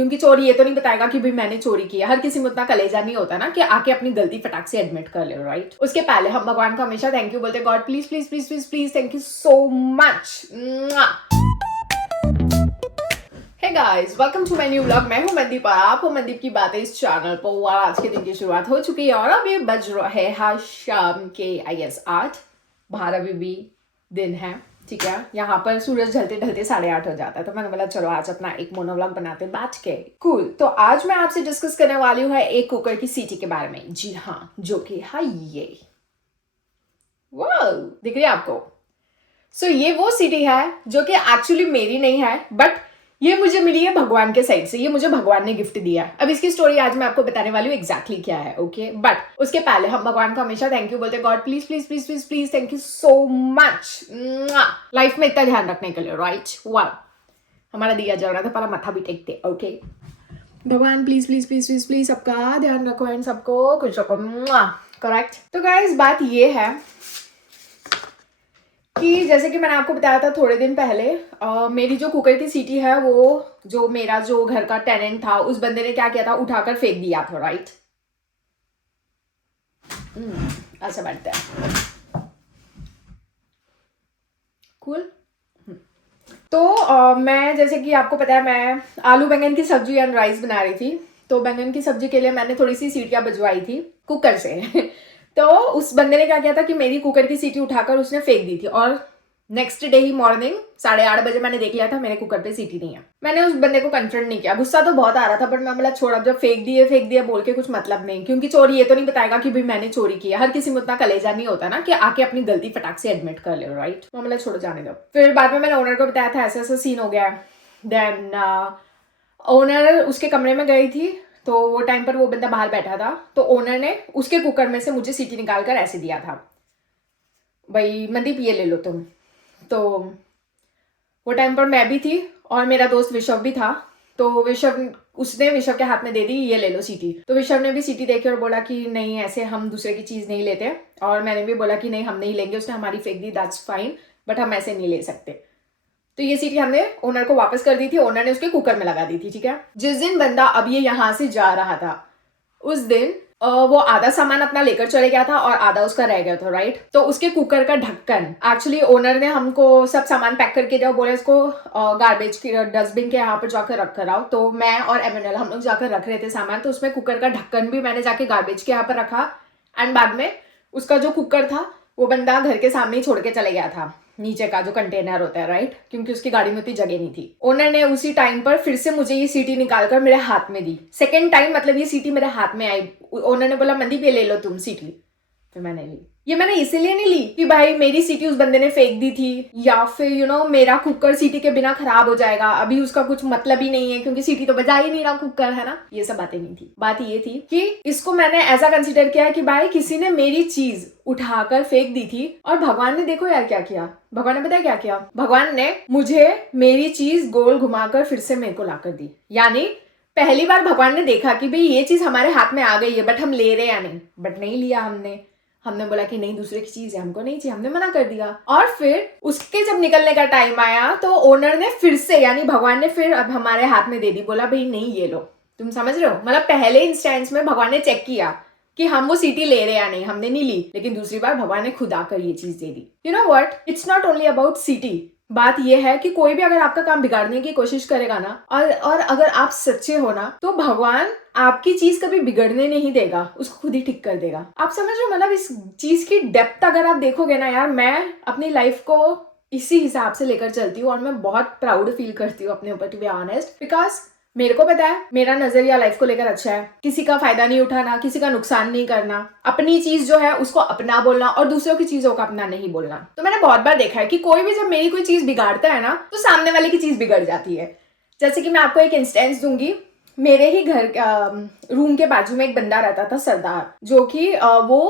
क्योंकि चोर ये तो नहीं बताएगा कि भाई मैंने चोरी की है। हर किसी में उतना कलेजा नहीं होता ना कि आके अपनी गलती फटाक से एडमिट कर ले, राइट। उसके पहले हम भगवान को हमेशा थैंक यू बोलते, God please please please please please thank you so much. Hey guys, welcome to my new vlog. मैं हूं मनदीप और आप हो मनदीप की बातें इस चैनल पर। और आज के दिन की शुरुआत हो चुकी है और अब ये बज रहा है शाम के 8। बाहर अभी भी दिन है, ठीक है। यहाँ पर सूरज ढलते ढलते 8:30 हो जाता है, तो मैंने बोला चलो आज अपना एक मोनोव्लॉग बनाते हैं बैठ के। कूल। तो आज मैं आपसे डिस्कस करने वाली हूँ एक कुकर की सीटी के बारे में। जी हाँ, जो कि है ये। वाह, दिख रही है आपको? सो ये वो सीटी है जो कि एक्चुअली मेरी नहीं है, बट ये मुझे मिली है भगवान के साइड से। ये मुझे भगवान ने गिफ्ट दिया है। अब इसकी स्टोरी आज मैं आपको बताने वाली हूँ एग्जैक्टली क्या है, ओके। बट उसके पहले हम भगवान को हमेशा थैंक यू बोलते हैं, God please please please please please thank you so much life में इतना ध्यान रखने के लिए, राइट। वाह, हमारा दिया जल रहा था, पहला मथा भी टेकते, ओके। भगवान please please please please please सबका ध्यान रखो एंड सबको खुश रखो, करेक्ट। तो गाइस बात ये है कि जैसे कि मैंने आपको बताया था थोड़े दिन पहले, मेरी जो कुकर की सीटी है वो जो मेरा जो घर का टेनेंट था उस बंदे ने क्या किया था, उठाकर फेंक दिया था, राइट। ऐसा बैठता है, कूल। तो मैं जैसे कि आपको पता है मैं आलू बैंगन की सब्जी एंड राइस बना रही थी। तो बैंगन की सब्जी के लिए मैंने थोड़ी सी सीटियां बजवाई थी कुकर से तो उस बंदे ने क्या किया था कि मेरी कुकर की सीटी उठाकर उसने फेंक दी थी, और नेक्स्ट डे ही मॉर्निंग 8:30 बजे मैंने देख लिया था मेरे कुकर पे सीटी नहीं है। मैंने उस बंदे को कन्फ्रंट नहीं किया, गुस्सा तो बहुत आ रहा था, बट मैं बोला छोड़, अब जब फेंक दिए बोल के कुछ मतलब नहीं, क्योंकि चोर ये तो नहीं बताएगा कि भाई मैंने चोरी की है। हर किसी में उतना कलेजा नहीं होता ना कि आके अपनी गलती फटाक से एडमिट कर ले, राइट। मैं बोला छोड़ो जाने दो। फिर बाद में मैंने ओनर को बताया था ऐसा ऐसा सीन हो गया। देन ओनर उसके कमरे में गई थी, तो वो टाइम पर वो बंदा बाहर बैठा था, तो ओनर ने उसके कुकर में से मुझे सीटी निकाल कर ऐसे दिया था, भाई मनदीप ये ले लो तुम। तो वो टाइम पर मैं भी थी और मेरा दोस्त विशव भी था। तो उसने विशव के हाथ में दे दी, ये ले लो सीटी। तो विशव ने भी सीटी देखी और बोला कि नहीं, ऐसे हम दूसरे की चीज़ नहीं लेते। और मैंने भी बोला कि नहीं हम नहीं लेंगे, उसने हमारी फेंक दी, दैट्स फाइन, बट हम ऐसे नहीं ले सकते। तो ये सीटी हमने ओनर को वापस कर दी थी, ओनर ने उसके कुकर में लगा दी थी, ठीक है। जिस दिन बंदा अब ये यहाँ से जा रहा था उस दिन वो आधा सामान अपना लेकर चले गया था और आधा उसका रह गया था, राइट। तो उसके कुकर का ढक्कन एक्चुअली ओनर ने हमको सब सामान पैक करके दिया, बोले इसको गार्बेज की डस्टबिन के यहाँ पर जाकर रख कर आओ। तो मैं और एमएनएल हम लोग जाकर रख रहे थे सामान, तो उसमें कुकर का ढक्कन भी मैंने जाके गार्बेज के यहाँ पर रखा। एंड बाद में उसका जो कुकर था वो बंदा घर के सामने ही छोड़ के चले गया था, नीचे का जो कंटेनर होता है, राइट, क्योंकि उसकी गाड़ी में उतनी जगह नहीं थी। ओनर ने उसी टाइम पर फिर से मुझे ये सीटी निकालकर मेरे हाथ में दी, सेकंड टाइम, मतलब ये सीटी मेरे हाथ में आई। ओनर ने बोला मनदीप ये ले लो तुम सीटी। फिर मैंने ली। ये मैंने इसीलिए नहीं ली कि भाई मेरी सीटी उस बंदे ने फेंक दी थी, या फिर मेरा कुकर सीटी के बिना खराब हो जाएगा, अभी उसका कुछ मतलब ही नहीं है क्योंकि सीटी तो बजा ही नहीं रहा कुकर, है ना। ये सब बातें नहीं थी। बात ये थी कि इसको मैंने ऐसा कंसिडर किया कि भाई किसी ने मेरी चीज उठाकर फेंक दी थी, और भगवान ने देखो यार क्या किया। भगवान ने पता क्या किया? भगवान ने मुझे मेरी चीज गोल घुमाकर फिर से मेरे को लाकर दी। यानी पहली बार भगवान ने देखा कि भाई ये चीज हमारे हाथ में आ गई है, बट हम ले रहे या नहीं, बट नहीं लिया हमने बोला कि नहीं दूसरे की चीज है, हमको नहीं चाहिए, हमने मना कर दिया। और फिर उसके जब निकलने का टाइम आया तो ओनर ने फिर से, यानी भगवान ने फिर अब हमारे हाथ में दे दी, बोला भाई नहीं ये लो। तुम समझ रहे हो? मतलब पहले इंस्टेंस में भगवान ने चेक किया कि हम वो सीटी ले रहे या नहीं, हमने नहीं ली, लेकिन दूसरी बार भगवान ने खुद आकर ये चीज दे दी। You know what, it's not only about city. बात यह है कि कोई भी अगर आपका काम बिगाड़ने की कोशिश करेगा ना, और अगर आप सच्चे हो ना, तो भगवान आपकी चीज कभी बिगड़ने नहीं देगा, उसको खुद ही ठीक कर देगा। आप समझ रहे हो? मतलब इस चीज की डेप्थ अगर आप देखोगे ना यार, मैं अपनी लाइफ को इसी हिसाब से लेकर चलती हूँ और मैं बहुत प्राउड फील करती हूँ अपने ऊपर, टू बी ऑनेस्ट, बिकॉज मेरे को पता है मेरा नजरिया लाइफ को लेकर अच्छा है। किसी का फायदा नहीं उठाना, किसी का नुकसान नहीं करना, अपनी चीज जो है उसको अपना बोलना और दूसरों की चीजों का अपना नहीं बोलना। तो मैंने बहुत बार देखा है कि कोई भी जब मेरी कोई चीज बिगाड़ता है ना, तो सामने वाले की चीज बिगड़ जाती है। जैसे कि मैं आपको एक इंस्टेंस दूंगी। मेरे ही घर रूम के बाजू में एक बंदा रहता था, सरदार, जो कि वो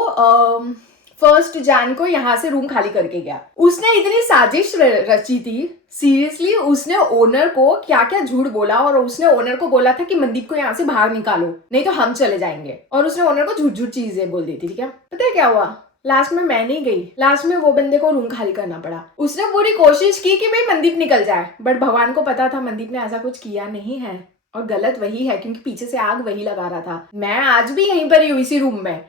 1 जन को यहाँ से रूम खाली करके गया। उसने इतनी साजिश रची थी, सीरियसली। उसने ओनर को क्या क्या झूठ बोला, और उसने ओनर को बोला था कि मनदीप को यहाँ से बाहर निकालो नहीं तो हम चले जाएंगे, और उसने ओनर को झूठ झूठ चीजें बोल दी थी, ठीक है। पता है क्या हुआ? लास्ट में मैं नहीं गई, लास्ट में वो बंदे को रूम खाली करना पड़ा। उसने पूरी कोशिश की कि भाई मनदीप निकल जाए, बट भगवान को पता था मनदीप ने ऐसा कुछ किया नहीं है। और गलत वही है क्योंकि पीछे से आग वही लगा रहा था। मैं आज भी यहीं पर ही हूँ इसी रूम में।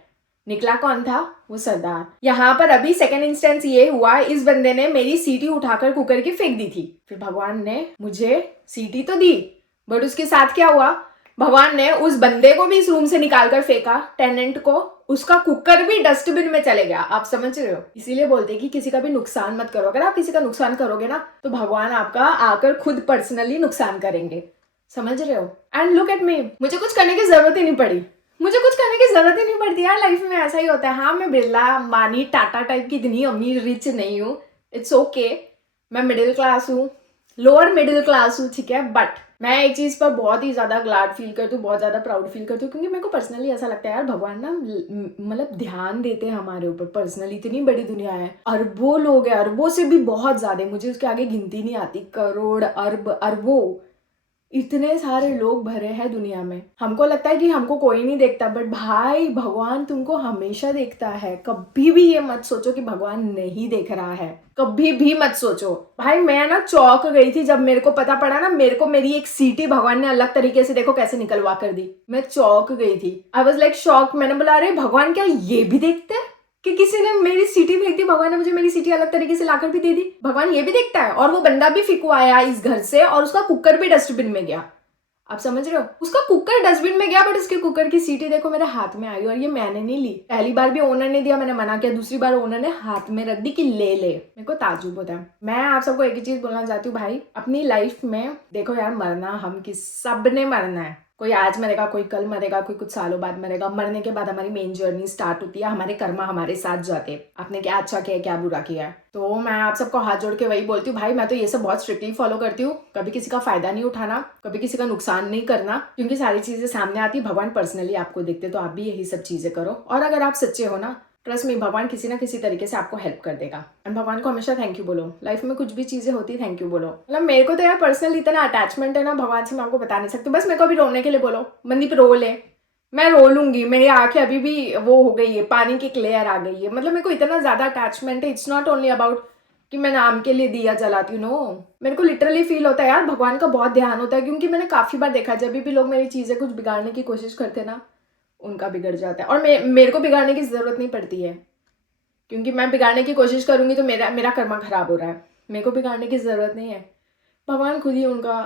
निकला कौन था? वो सरदार। यहाँ पर अभी सेकंड इंस्टेंस ये हुआ, इस बंदे ने मेरी सीटी उठाकर कुकर की फेंक दी थी। फिर भगवान ने मुझे सीटी तो दी, बट उसके साथ क्या हुआ? भगवान ने उस बंदे को भी इस रूम से निकाल कर फेंका, टेनेंट को। उसका कुकर भी डस्टबिन में चले गया। आप समझ रहे हो? इसीलिए बोलते हैं कि किसी का भी नुकसान मत करो। अगर आप किसी का नुकसान करोगे ना तो भगवान आपका आकर खुद पर्सनली नुकसान करेंगे। समझ रहे हो? एंड लुक एट मी, मुझे कुछ करने की जरूरत ही नहीं पड़ी। मुझे कुछ करने की जरूरत ही नहीं पड़ती यार। लाइफ में ऐसा ही होता है। हाँ, मैं बिरला अंबानी टाटा टाइप की इतनी अमीर रिच नहीं हूँ, इट्स ओके। मैं मिडिल क्लास हूँ, लोअर मिडिल क्लास हूँ, ठीक है। बट मैं एक चीज पर बहुत ही ज्यादा ग्लैड फील करती हूँ, बहुत ज्यादा प्राउड फील करती हूँ, क्योंकि मेरे को पर्सनली ऐसा लगता है यार भगवान ना मतलब ध्यान देते हैं हमारे ऊपर। पर्सनली इतनी बड़ी दुनिया है, अरबों लोग हैं, अरबों से भी बहुत ज्यादा, मुझे उसके आगे गिनती नहीं आती। करोड़, अरब, अरबों, इतने सारे लोग भरे हैं दुनिया में। हमको लगता है कि हमको कोई नहीं देखता, बट भाई भगवान तुमको हमेशा देखता है। कभी भी ये मत सोचो कि भगवान नहीं देख रहा है, कभी भी मत सोचो। भाई मैं ना चौंक गई थी जब मेरे को पता पड़ा ना, मेरे को मेरी एक सीटी भगवान ने अलग तरीके से देखो कैसे निकलवा कर दी। मैं चौंक गई थी, आई वॉज लाइक शॉक। मैंने बोला अरे भगवान क्या ये भी देखते हैं कि किसी ने मेरी सीटी फेंक दी, भगवान ने मुझे मेरी सीटी अलग तरीके से लाकर भी दे दी। भगवान ये भी देखता है। और वो बंदा भी फिकवाया इस घर से, और उसका कुकर भी डस्टबिन में गया। आप समझ रहे हो? उसका कुकर डस्टबिन में गया, बट उसके कुकर की सीटी देखो मेरे हाथ में आई, और ये मैंने नहीं ली। पहली बार भी ओनर ने दिया, मैंने मना किया। दूसरी बार ओनर ने हाथ में रख दी कि ले ले। मेरे को ताज्जुब होता है। मैं आप सबको एक ही चीज बोलना चाहती हूँ, भाई अपनी लाइफ में देखो यार, मरना हम सब ने मरना है। कोई आज मरेगा, कोई कल मरेगा, कोई कुछ सालों बाद मरेगा। मरने के बाद हमारी मेन जर्नी स्टार्ट होती है, हमारे कर्मा हमारे साथ जाते हैं। आपने क्या अच्छा किया है, क्या बुरा किया है। तो मैं आप सबको हाथ जोड़ के वही बोलती हूँ, भाई मैं तो ये सब बहुत स्ट्रिक्टली फॉलो करती हूँ। कभी किसी का फायदा नहीं उठाना, कभी किसी का नुकसान नहीं करना, क्योंकि सारी चीजें सामने आती, भगवान पर्सनली आपको देखते, तो आप भी यही सब चीजें करो। और अगर आप सच्चे हो ना, ट्रस्ट में भगवान किसी ना किसी तरीके से आपको हेल्प कर देगा। एंड भगवान को हमेशा थैंक यू बोलो। लाइफ में कुछ भी चीजें होती है, थैंक यू बोलो। मतलब मेरे को तो यार पर्सनली इतना अटैचमेंट है ना भगवान से, मैं आपको बता नहीं सकती। बस मेरे को अभी रोने के लिए बोलो, मनदीप रो ले, मैं रो लूंगी। मेरी आंखें अभी भी वो हो गई है, पानी की क्लेयर आ गई है। मतलब मेरे को इतना ज्यादा अटैचमेंट है। इट्स नॉट ओनली अबाउट कि मैं नाम के लिए दिया जलाती हूँ, नो। मेरे को लिटरली फील होता है यार, भगवान का बहुत ध्यान होता है, क्योंकि मैंने काफी बार देखा जब भी लोग मेरी चीजें कुछ बिगाड़ने की कोशिश करते ना, उनका बिगड़ जाता है। और मेरे को बिगाड़ने की जरूरत नहीं पड़ती है, क्योंकि मैं बिगाड़ने की कोशिश करूंगी तो मेरा कर्मा खराब हो रहा है। मेरे को बिगाड़ने की जरूरत नहीं है। भगवान खुद ही उनका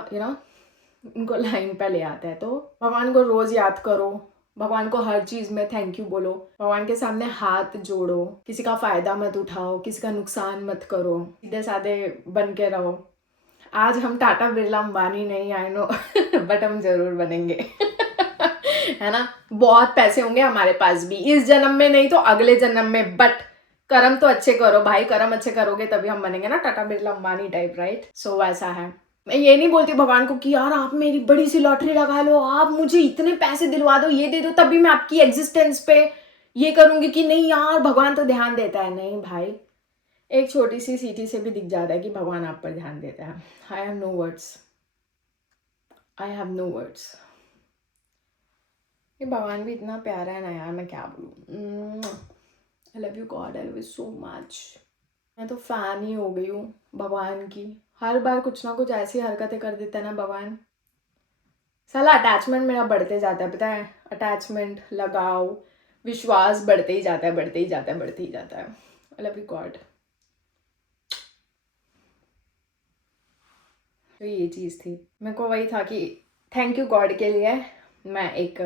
उनको लाइन पे ले आता है। तो भगवान को रोज याद करो, भगवान को हर चीज में थैंक यू बोलो, भगवान के सामने हाथ जोड़ो, किसी का फायदा मत उठाओ, किसी का नुकसान मत करो, सीधे साधे बन के रहो। आज हम टाटा बिरला अंबानी नहीं, आई नो, बट हम जरूर बनेंगे। है ना? बहुत पैसे होंगे हमारे पास भी, इस जन्म में नहीं तो अगले जन्म में। बट कर्म तो अच्छे करो भाई, कर्म अच्छे करोगे तभी हम बनेंगे ना टाटा बिरला अंबानी टाइप, राइट? सो वैसा है। मैं ये नहीं बोलती भगवान को कि यार आप मेरी बड़ी सी लॉटरी लगा लो, आप मुझे इतने पैसे दिलवा दो, ये दे दो, तभी मैं आपकी एग्जिस्टेंस पे ये करूंगी कि नहीं यार भगवान तो ध्यान देता है। नहीं भाई, एक छोटी सी सीटी से भी दिख जाता है कि भगवान आप पर ध्यान देता है। I have no words, I have no words. ये भगवान भी इतना प्यारा है ना यार, मैं क्या बोलूँ। I love you God, I love you so much. मैं तो फैन ही हो गई हूँ भगवान की। हर बार कुछ ना कुछ ऐसी हरकतें कर देता है ना भगवान, साला अटैचमेंट मेरा बढ़ते जाता है, पता है? अटैचमेंट, लगाव, विश्वास बढ़ते ही जाता है, बढ़ते ही जाता है, बढ़ते ही जाता है। I love you God. तो ये चीज़ थी, मेरे को वही था कि थैंक यू गॉड के लिए मैं एक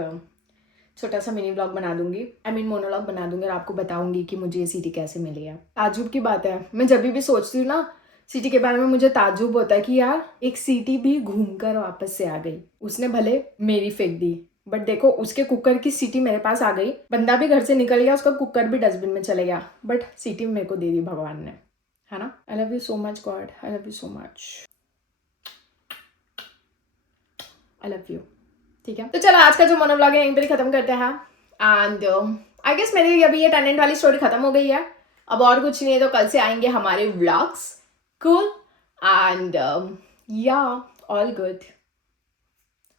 छोटा सा मिनी ब्लॉग बना दूंगी, मोनोलॉग बना दूंगी, और आपको बताऊंगी कि मुझे ये सीटी कैसे मिली है। ताज्जुब की बात है, मैं जब भी सोचती हूँ ना सीटी के बारे में, मुझे ताज्जुब होता है कि यार एक सीटी भी घूमकर वापस से आ गई। उसने भले मेरी फेंक दी, बट देखो उसके कुकर की सीटी मेरे पास आ गई। बंदा भी घर से निकल गया, उसका कुकर भी डस्टबिन में चले गया, बट सीटी मेरे को दे दी भगवान ने, है ना? I love you so much God, I love you so much, I love you. ठीक है, तो चलो आज का जो मोनोव्लॉग है यहीं पर ही खत्म करते हैं। एंड आई गेस मेरी अभी ये टेनेंट वाली स्टोरी खत्म हो गई है। अब और कुछ नहीं है, तो कल से आएंगे हमारे व्लॉग्स। कूल एंड या ऑल गुड।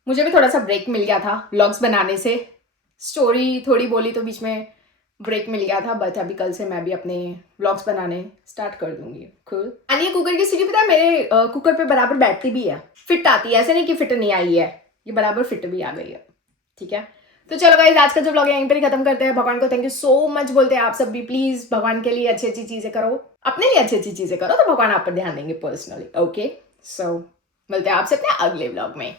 मुझे भी थोड़ा सा ब्रेक मिल गया था व्लॉग्स बनाने से, स्टोरी थोड़ी बोली तो बीच में ब्रेक मिल गया था, बट अभी कल से मैं भी अपने व्लॉग्स बनाने स्टार्ट कर दूंगी। कूल। एंड ये कुकर की सीटी पता है मेरे कुकर पे बराबर बैठती भी है, फिट आती है, ऐसे नहीं कि फिट नहीं आई है। ये बराबर फिट भी आ गई है, ठीक है। तो चलो गाइस, आज का जो व्लॉग है यहीं पर ही खत्म करते हैं। भगवान को थैंक यू सो मच बोलते हैं आप सब भी। प्लीज भगवान के लिए अच्छी अच्छी चीजें करो, अपने लिए अच्छी अच्छी चीजें करो, तो भगवान आप पर ध्यान देंगे पर्सनली। ओके, सो मिलते हैं आपसे अपने अगले व्लॉग में।